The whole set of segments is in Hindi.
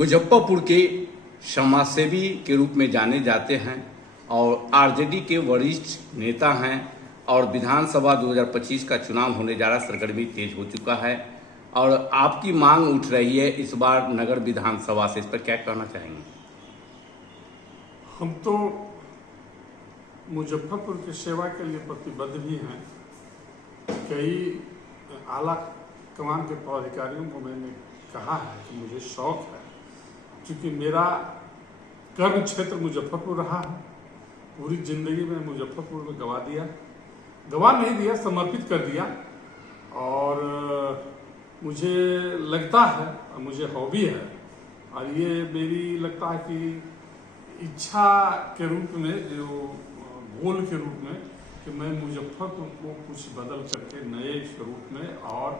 मुजफ्फरपुर के समाजसेवी के रूप में जाने जाते हैं और आरजेडी के वरिष्ठ नेता हैं और विधानसभा 2025 का चुनाव होने जा रहा, सरगर्मी तेज हो चुका है और आपकी मांग उठ रही है इस बार नगर विधानसभा से, इस पर क्या कहना चाहेंगे? हम तो मुजफ्फरपुर की सेवा के लिए प्रतिबद्ध भी हैं। कई आला कमान के पदाधिकारियों को मैंने कहा है कि मुझे शौक है, क्योंकि मेरा कर्म क्षेत्र मुजफ्फरपुर रहा है। पूरी जिंदगी में मुजफ्फरपुर में गवा नहीं दिया, समर्पित कर दिया। और मुझे लगता है, मुझे हॉबी है और ये मेरी लगता है कि इच्छा के रूप में, जो गोल के रूप में, कि मैं मुजफ्फरपुर को कुछ बदल करके नए स्वरूप में और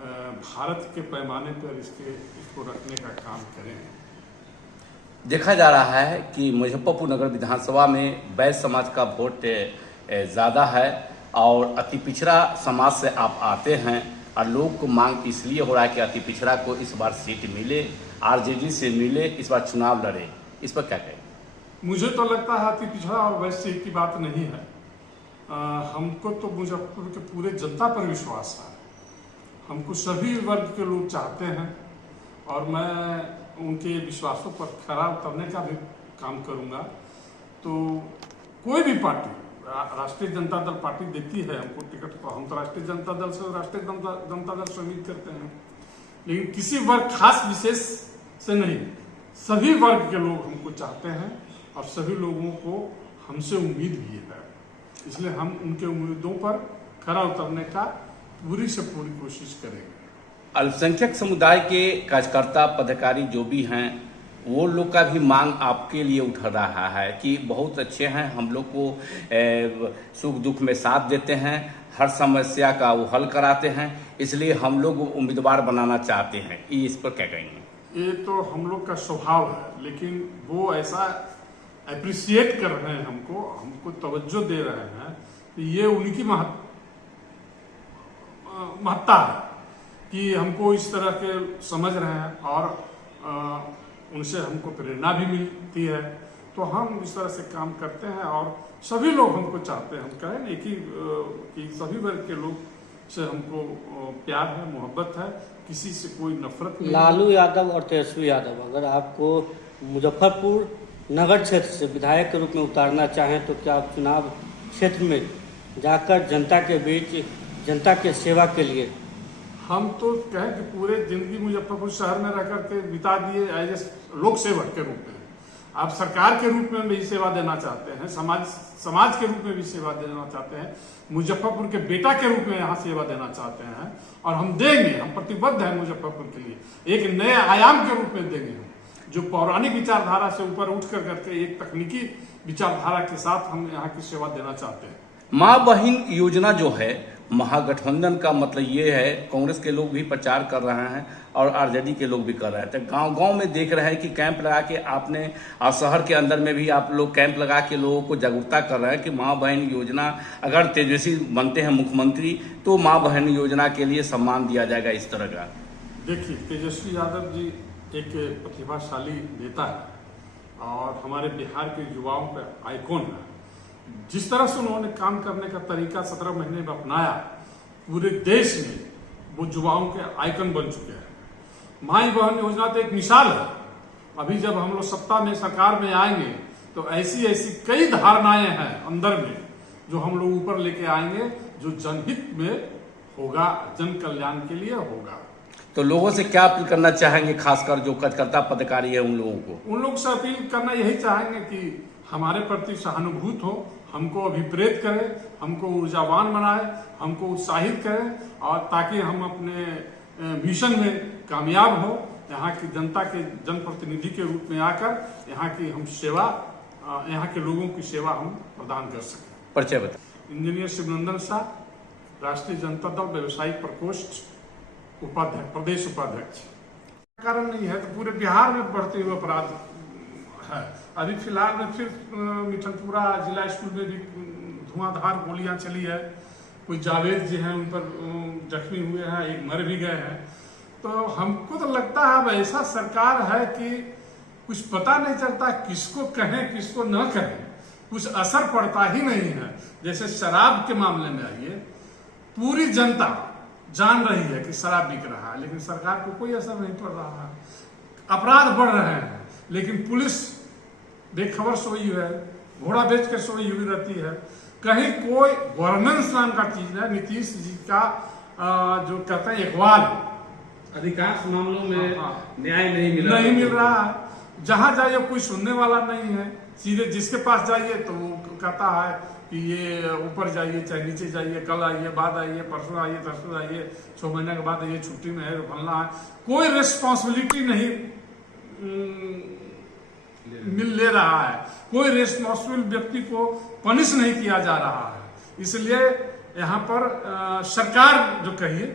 भारत के पैमाने पर इसको रखने का काम करें। देखा जा रहा है कि मुजफ्फरपुर नगर विधानसभा में वैश्य समाज का वोट ज़्यादा है और अति पिछड़ा समाज से आप आते हैं और लोग को मांग इसलिए हो रहा है कि अति पिछड़ा को इस बार सीट मिले, आरजेडी से मिले, इस बार चुनाव लड़े। इस पर क्या कहें? मुझे तो लगता है अति पिछड़ा और वैश्य की बात नहीं है। हमको तो मुजफ्फरपुर के पूरे जनता पर विश्वास है। हमको सभी वर्ग के लोग चाहते हैं और मैं उनके विश्वासों पर खरा उतरने का भी काम करूंगा। तो कोई भी पार्टी, राष्ट्रीय जनता दल पार्टी देती है हमको टिकट, तो हम तो राष्ट्रीय जनता दल से जनता दल से उम्मीद करते हैं, लेकिन किसी वर्ग खास विशेष से नहीं, सभी वर्ग के लोग हमको चाहते हैं और सभी लोगों को हमसे उम्मीद भी है। इसलिए हम उनके उम्मीदों पर खरा उतरने का पूरी से पूरी कोशिश करेंगे। अल्पसंख्यक समुदाय के कार्यकर्ता पदाधिकारी जो भी हैं, वो लोग का भी मांग आपके लिए उठ रहा है कि बहुत अच्छे हैं, हम लोग को सुख दुख में साथ देते हैं, हर समस्या का वो हल कराते हैं, इसलिए हम लोग उम्मीदवार बनाना चाहते हैं। इस पर क्या कहेंगे? ये तो हम लोग का स्वभाव है, लेकिन वो ऐसा अप्रिशिएट कर रहे हैं, हमको तवज्जो दे रहे हैं कि ये उनकी महत्ता है कि हमको इस तरह के समझ रहे हैं और उनसे हमको प्रेरणा भी मिलती है। तो हम इस तरह से काम करते हैं और सभी लोग हमको चाहते हैं। हम कहें नहीं कि सभी वर्ग के लोग से हमको प्यार है, मोहब्बत है, किसी से कोई नफरत नहीं। लालू यादव और तेजस्वी यादव अगर आपको मुजफ्फरपुर नगर क्षेत्र से विधायक के रूप में उतारना चाहें तो क्या आप चुनाव क्षेत्र में जाकर जनता के बीच, जनता के सेवा के लिए? हम तो कहें कि पूरे जिंदगी मुजफ्फरपुर शहर में रह करके बिता दिए एज ए लोक सेवक के रूप में। आप सरकार के रूप में भी सेवा देना चाहते हैं, समाज के रूप में भी सेवा देना चाहते हैं, मुजफ्फरपुर के बेटा के रूप में यहाँ सेवा देना चाहते हैं और हम देंगे। हम प्रतिबद्ध हैं मुजफ्फरपुर के लिए, एक नए आयाम के रूप में देंगे हम, जो पौराणिक विचारधारा से ऊपर उठ कर करके एक तकनीकी विचारधारा के साथ हम यहाँ की सेवा देना चाहते हैं। माँ बहन योजना जो है महागठबंधन का, मतलब ये है कांग्रेस के लोग भी प्रचार कर रहे हैं और आरजेडी के लोग भी कर रहे हैं। तो गांव-गांव में देख रहे हैं कि कैंप लगा के आपने, और शहर के अंदर में भी आप लोग कैंप लगा के लोगों को जागरूकता कर रहे हैं कि माँ बहन योजना, अगर तेजस्वी बनते हैं मुख्यमंत्री तो माँ बहन योजना के लिए सम्मान दिया जाएगा, इस तरह का। देखिए, तेजस्वी यादव जी एक प्रतिभाशाली नेता है और हमारे बिहार के युवाओं का आइकॉन है। जिस तरह से उन्होंने काम करने का तरीका 17 महीने में अपनाया, पूरे देश में वो युवाओं के आइकन बन चुके हैं। माई बहन योजना तो एक मिसाल है। अभी जब हम लोग सत्ता में, सरकार में आएंगे तो ऐसी ऐसी कई धारणाएं हैं अंदर में जो हम लोग ऊपर लेके आएंगे, जो जनहित में होगा, जन कल्याण के लिए होगा। तो लोगों से क्या अपील करना चाहेंगे, खासकर जो कार्यकर्ता पदाधिकारी है उन लोगों को? उन लोग से अपील करना यही चाहेंगे कि हमारे प्रति सहानुभूत हो, हमको अभिप्रेत करें, हमको ऊर्जावान बनाए, हमको उत्साहित करें और ताकि हम अपने मिशन में कामयाब हो, यहाँ की जनता के जनप्रतिनिधि के रूप में आकर यहाँ की हम सेवा, यहाँ के लोगों की सेवा हम प्रदान कर सकें। परिचय बताएं। इंजीनियर शिवनंदन शाह, राष्ट्रीय जनता दल व्यवसायिक प्रकोष्ठ उपाध्यक्ष, प्रदेश उपाध्यक्ष। कारण नहीं है तो पूरे बिहार में बढ़ते हुए अपराध है। अभी फिलहाल में फिर मिठनपुरा जिला स्कूल में भी धुआंधार गोलियां चली है। कोई जावेद जी हैं, उन पर जख्मी हुए हैं, एक मर भी गए हैं। तो हमको तो लगता है अब ऐसा सरकार है कि कुछ पता नहीं चलता किसको कहें किसको न कहें, कुछ असर पड़ता ही नहीं है। जैसे शराब के मामले में आइए, पूरी जनता जान रही है कि शराब बिक रहा है, लेकिन सरकार को कोई असर नहीं पड़ रहा है। अपराध बढ़ रहे हैं, लेकिन पुलिस बेखबर सोई है, घोड़ा बेच के सोई हुई रहती है। कहीं कोई गवर्नेंस नाम का चीज है, नीतीश जी का जो कहते हैं इकबाल, अधिकांश मामलों में हाँ। न्याय नहीं मिल रहा है। जहां जाइए कोई सुनने वाला नहीं है, सीधे जिसके पास जाइए तो वो कहता है कि ये ऊपर जाइए चाहे नीचे जाइए, कल आइए, बाद आइए, परसों आइए, तरसों आइए, 6 महीने के बाद आइए, छुट्टी में है, फलना है। कोई रिस्पॉन्सिबिलिटी नहीं ले रहा है, कोई रिस्पॉन्सिबल व्यक्ति को पनिश नहीं किया जा रहा है। इसलिए यहाँ पर सरकार जो कहिए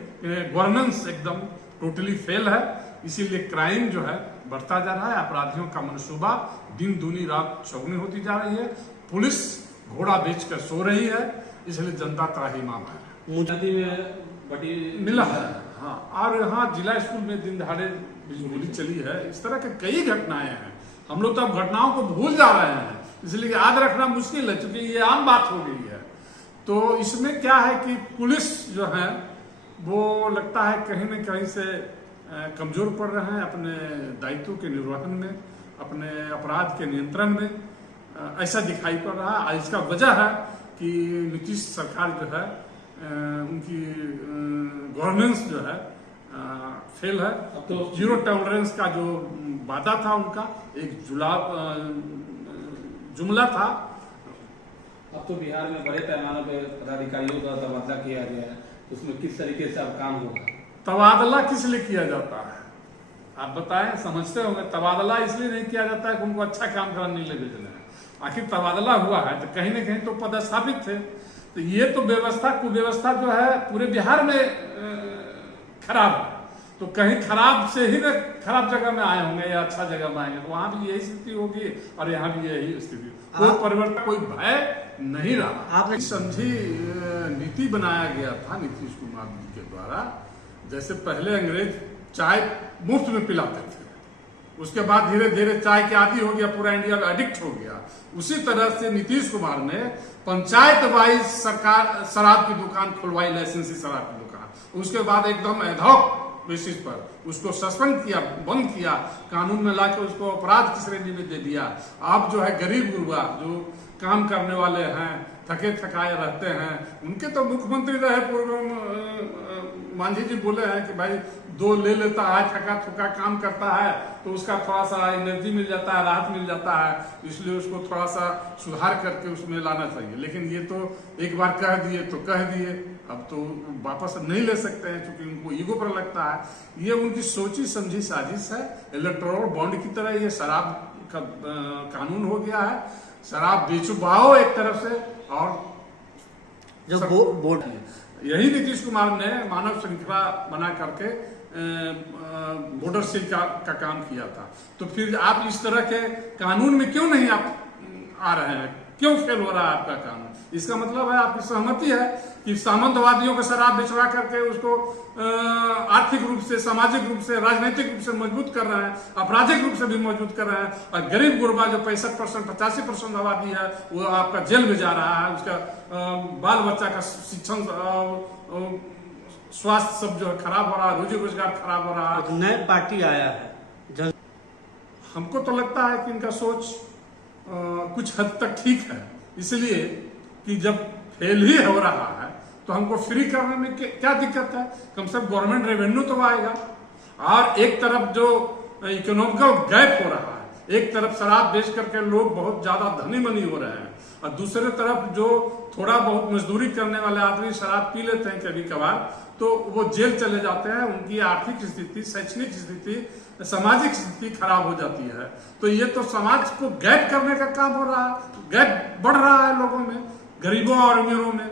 गवर्नेंस एकदम टोटली फेल है। इसीलिए क्राइम जो है बढ़ता जा रहा है, अपराधियों का मनसूबा दिन दूनी रात चौगुनी होती जा रही है, पुलिस घोड़ा बेचकर सो रही है, इसलिए जनता त्राहिमाम है। नदी में बड़ी मिला है हाँ। और यहाँ जिला स्कूल में दिन दहाड़े गोली चली है। इस तरह के कई घटनाएं हैं। हम लोग तो अब घटनाओं को भूल जा रहे हैं, इसलिए याद रखना मुश्किल है, क्योंकि ये आम बात हो गई है। तो इसमें क्या है कि पुलिस जो है वो लगता है कहीं न कहीं से कमजोर पड़ रहे हैं अपने दायित्व के निर्वहन में, अपने अपराध के नियंत्रण में, ऐसा दिखाई पड़ रहा है। इसका वजह है कि नीतीश सरकार जो है उनकी गवर्नेंस जो है फेल है। तो जीरो टॉलरेंस का जो वादा था उनका, एक जुमला था। अब तो बिहार में बड़े पैमाने पे पदाधिकारियों का तबादला किया गया है, उसमें किस तरीके से अब काम होगा? तबादला किस लिए किया जाता है आप बताएं, समझते होंगे। तबादला इसलिए नहीं किया जाता है कि उनको अच्छा काम करने के लिए भेजना है। आखिर तबादला हुआ है तो कहीं न कहीं तो पदस्थापित थे। तो ये तो व्यवस्था कुव्यवस्था जो है पूरे बिहार में खराब है। तो कहीं खराब से ही खराब जगह में आए होंगे या अच्छा जगह में आएंगे, तो वहां भी यही स्थिति होगी और यहाँ भी यही स्थिति। कोई परिवर्तन, कोई भय नहीं रहा। आपने समझी नीति बनाया गया था नीतीश कुमार जी के द्वारा। जैसे पहले अंग्रेज चाय मुफ्त में पिलाते थे, उसके बाद धीरे धीरे चाय के आदी हो गया, पूरा इंडिया में एडिक्ट हो गया। उसी तरह से नीतीश कुमार ने पंचायत वाइज सरकार शराब की दुकान खुलवाई, लाइसेंसी शराब की दुकान। उसके बाद एकदम एडहॉक बेसिस पर उसको सस्पेंड किया, बंद किया, कानून में लाके उसको अपराध की श्रेणी में दे दिया। अब जो है गरीब गुरबा जो काम करने वाले हैं, थके थकाए रहते हैं, उनके तो मुख्यमंत्री रहे पूर्व मांझी जी बोले हैं कि भाई 2 ले लेता है, थका थका काम करता है तो उसका थोड़ा सा एनर्जी मिल जाता है, राहत मिल जाता है, इसलिए उसको थोड़ा सा सुधार करके उसमें लाना चाहिए। लेकिन ये तो एक बार कह दिए तो कह दिए, अब तो वापस नहीं ले सकते हैं, क्योंकि उनको ईगो पर लगता है। ये उनकी सोची समझी साजिश है। इलेक्टोरल बॉन्ड की तरह ये शराब का कानून हो गया है। शराब बेचुबाओ एक तरफ से, और जब बोर्ड यही नीतीश कुमार ने मानव श्रृंखला बना करके बॉर्डर सील का काम किया था। तो फिर आप इस तरह के कानून में क्यों नहीं आप आ रहे हैं, क्यों फेल हो रहा है आपका कानून? इसका मतलब है आपकी सहमति है कि सामंतवादियों को शराब बेचवा करके उसको आर्थिक रूप से, सामाजिक रूप से, राजनीतिक रूप से मजबूत कर रहे हैं, आपराधिक रूप से भी मजबूत कर रहे हैं। और गरीब गुरबा जो 65% 85% आबादी है वो आपका जेल में जा रहा है, उसका बाल बच्चा का शिक्षण स्वास्थ्य सब जो है खराब हो रहा है, रोजी रोजगार खराब हो रहा है। नई पार्टी आया है, हमको तो लगता है कि इनका सोच कुछ हद तक ठीक है, इसलिए कि जब फेल ही हो रहा है तो हमको फ्री करने में क्या दिक्कत है? कम से कम गवर्नमेंट रेवेन्यू तो आएगा। और एक तरफ जो इकोनॉमिकल गैप हो रहा है, एक तरफ शराब बेच करके लोग बहुत ज्यादा धनी मनी हो रहे हैं, और दूसरे तरफ जो थोड़ा बहुत मजदूरी करने वाले आदमी शराब पी लेते हैं कभी कभार, तो वो जेल चले जाते हैं, उनकी आर्थिक स्थिति, शैक्षणिक स्थिति, सामाजिक स्थिति खराब हो जाती है। तो ये तो समाज को गैप करने का काम हो रहा है, गैप बढ़ रहा है लोगों में, गरीबों और अमीरों में।